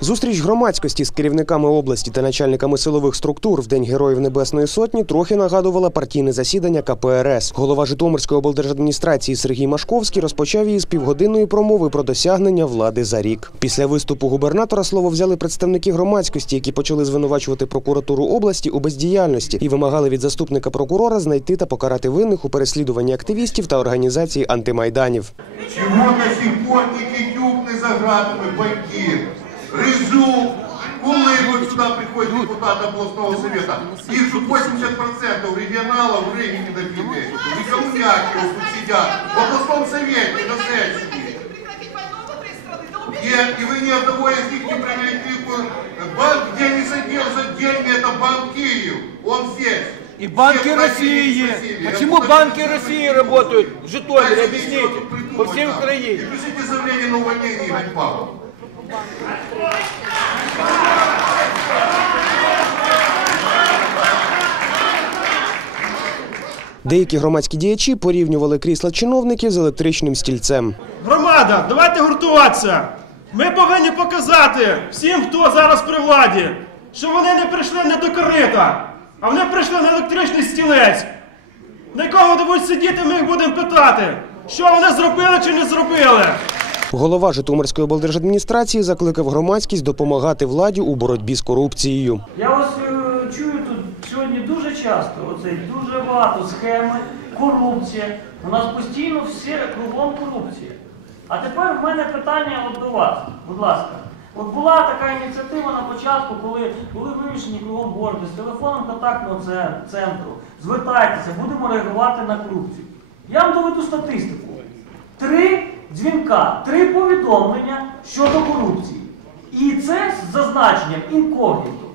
Зустріч громадськості з керівниками області та начальниками силових структур в День Героїв Небесної Сотні трохи нагадувала партійне засідання КПРС. Голова Житомирської облдержадміністрації Сергій Машковський розпочав її з півгодинної промови про досягнення влади за рік. Після виступу губернатора слово взяли представники громадськості, які почали звинувачувати прокуратуру області у бездіяльності і вимагали від заступника прокурора знайти та покарати винних у переслідуванні активістів та організації антимайданів. Чего до сих пор не за гратами, банкир, Рыжук, Кулыбов сюда приходит депутат областного совета. Их тут 80% регионалов в Риге не добиты. И коммуняки вот тут сидят в областном совете на сессии. Нет, и вы ни одного из них не привлекли. Банк, где они содержат деньги, это Банк Киев. Он здесь. И банки России. просили. Почему банки России работают в Житомире? Объясните. По всей. Украине. И пишите заявление на увольнение, Павлов. Деякі громадські діячі порівнювали крісла чиновників з електричним стільцем. Громада, давайте гуртуватися. Ми повинні показати всім, хто зараз при владі, що вони не прийшли не до корита, а вони прийшли на електричний стілець, на вони будуть сидіти, ми їх будемо питати, що вони зробили чи не зробили. Голова Житомирської облдержадміністрації закликав громадськість допомагати владі у боротьбі з корупцією. Я ось е, чую тут сьогодні дуже часто, оце дуже багато схеми, корупція. У нас постійно всі кругом корупція. А тепер в мене питання от до вас, будь ласка. От була така ініціатива на початку, коли були вивішені кругом борди з телефоном контактного центру. Звертайтеся, будемо реагувати на корупцію. Я вам доведу статистику. Дзвінка, три повідомлення щодо корупції. І це з зазначенням інкогніто.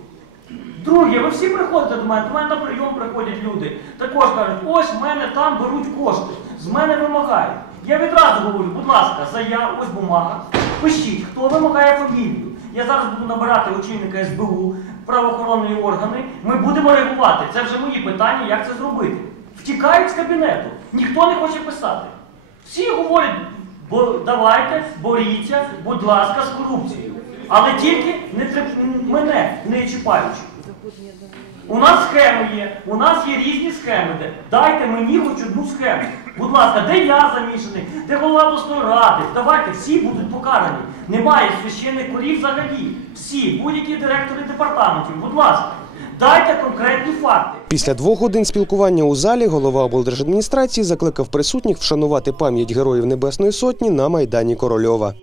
Друге, ви всі приходите до мене, до мене на прийом приходять люди. Також кажуть, ось в мене там беруть кошти, з мене вимагають. Я відразу говорю, будь ласка, заяв, ось бумага. Пишіть, хто вимагає фамілію. Я зараз буду набирати очільника СБУ, правоохоронні органи. Ми будемо реагувати. Це вже мої питання, як це зробити. Втікають з кабінету, ніхто не хоче писати. Всі говорять, бо давайте, боріться, будь ласка, з корупцією. Але тільки не треп... мене не чіпаючи. У нас схеми є, у нас є різні схеми. Де. Дайте мені хоч одну схему. Будь ласка, де я замішаний, де голова обласної ради. Давайте, всі будуть покарані. Немає священних корів взагалі. Всі, будь-які директори департаментів, будь ласка, дайте Після двох годин спілкування у залі голова облдержадміністрації закликав присутніх вшанувати пам'ять героїв Небесної Сотні на майдані Корольова.